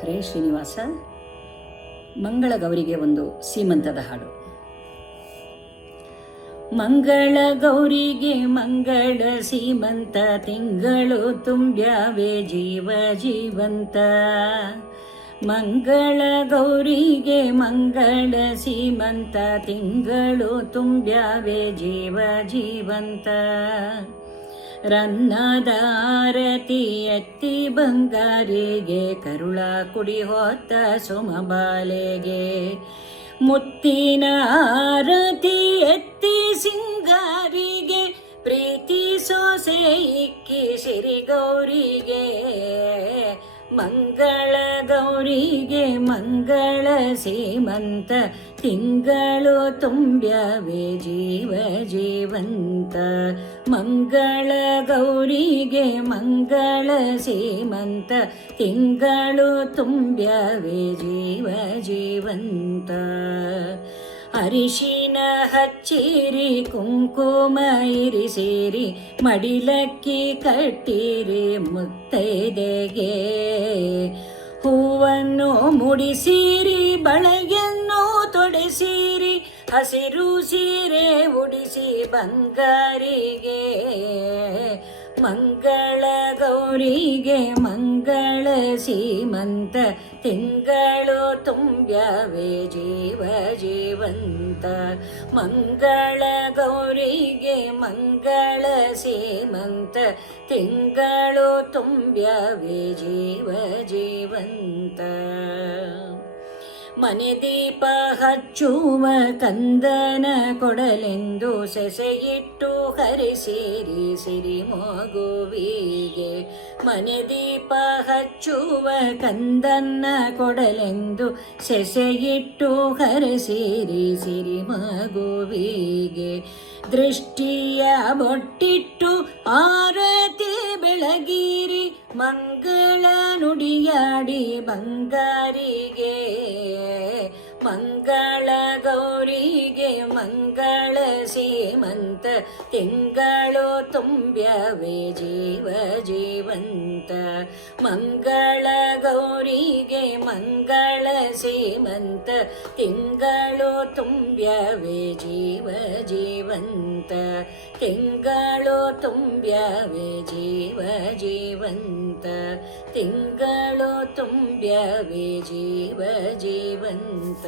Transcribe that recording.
ಹರೇ ಶ್ರೀನಿವಾಸ. ಮಂಗಳ ಗೌರಿಗೆ ಒಂದು ಸೀಮಂತದ ಹಾಡು. ಮಂಗಳ ಗೌರಿಗೆ ಮಂಗಳ ಸೀಮಂತ, ತಿಂಗಳು ತುಂಬ್ಯಾವೆ ಜೀವ ಜೀವಂತ. ಮಂಗಳ ಗೌರಿಗೆ ಮಂಗಳ ಸೀಮಂತ, ತಿಂಗಳು ತುಂಬ್ಯಾವೆ ಜೀವ ಜೀವಂತ. ರನ್ನದಾರತಿ ಎತ್ತಿ ಬಂಗಾರಿಗೆ, ಕರುಳ ಕುಡಿ ಹೊತ್ತ ಸುಮಬಾಲೆಗೆ. ಮುತ್ತಿನ ಆರತಿ ಎತ್ತಿ ಸಿಂಗಾರಿಗೆ, ಪ್ರೀತಿ ಸೊಸೆ ಇಕ್ಕಿ ಸಿರಿಗೌರಿಗೆ. ಮಂಗಳ ಗೌರಿಗೆ ಮಂಗಳ ಸೀಮಂತ, ತಿಂಗಳು ತುಂಬ್ಯಾವೆ ಜೀವ ಜೀವಂತ. ಮಂಗಳ ಗೌರಿಗೆ ಮಂಗಳ ಸೀಮಂತ, ತಿಂಗಳು ತುಂಬ್ಯಾವೆ ಜೀವ ಜೀವಂತ. ಅರಿಶಿನ ಹಚ್ಚಿರಿ ಕುಂಕುಮ ಇರಿಸಿರಿ, ಮಡಿಲಕ್ಕಿ ಕಟ್ಟಿರಿ ಮುತ್ತೈದೆಗೆ. ಹೂವನ್ನು ಮುಡಿಸಿರಿ ಬಳೆಯನ್ನು ತೊಡಿಸಿರಿ, ಹಸಿರು ಸೀರೆ ಉಡಿಸಿ ಬಂಗಾರಿಗೆ. ಮಂಗಳ ಗೌರಿಗೆ ಮಂಗಳ ಸೀಮಂತ, ತಿಂಗಳು ತುಂಬ್ಯಾವೆ ಜೀವ ಜೀವಂತ. ಮಂಗಳ ಗೌರಿಗೆ ಮಂಗಳ ಸೀಮಂತ, ತಿಂಗಳು ತುಂಬ್ಯಾವೆ ಜೀವ ಜೀವಂತ. ಮನೆ ದೀಪ ಹಚ್ಚುವ ಕಂದನ ಕೊಡಲೆಂದು, ಸೆಸೆಯಿಟ್ಟು ಹರಿಸಿರಿ ಸಿರಿ ಮಗುವಿಗೆ. ಮನೆ ದೀಪ ಹಚ್ಚುವ ಕಂದನ ಕೊಡಲೆಂದು, ಸೆಸೆಯಿಟ್ಟು ಹರಿಸಿರಿ ಸಿರಿ ಮಗುವಿಗೆ. ದೃಷ್ಟಿಯ ಬೊಟ್ಟಿಟ್ಟು ಆರತಿ ಬೆಳಗಿರಿ, ಮಂಗಳ ನುಡಿಯಾಡಿ ಬಂಗಾರಿಗೆ. ಮಂಗಳ ಗೌರಿಗೆ ಮಂಗಳ ಸೀಮಂತ, ತಿಂಗಳು ತುಂಬ್ಯಾವೆ ಜೀವ ಜೀವಂತ. ಮಂಗಳ ಗೌರಿಗೆ ಮಂಗಳ ಸೀಮಂತ, ತಿಂಗಳು ತುಂಬ್ಯಾವೆ ಜೀವ ಜೀವಂತ. ತಿಂಗಳು ತುಂಬ್ಯಾವೆ ಜೀವ ಜೀವಂತ. ತಿಂಗಳು ತುಂಬ್ಯಾವೆ ಜೀವ ಜೀವಂತ.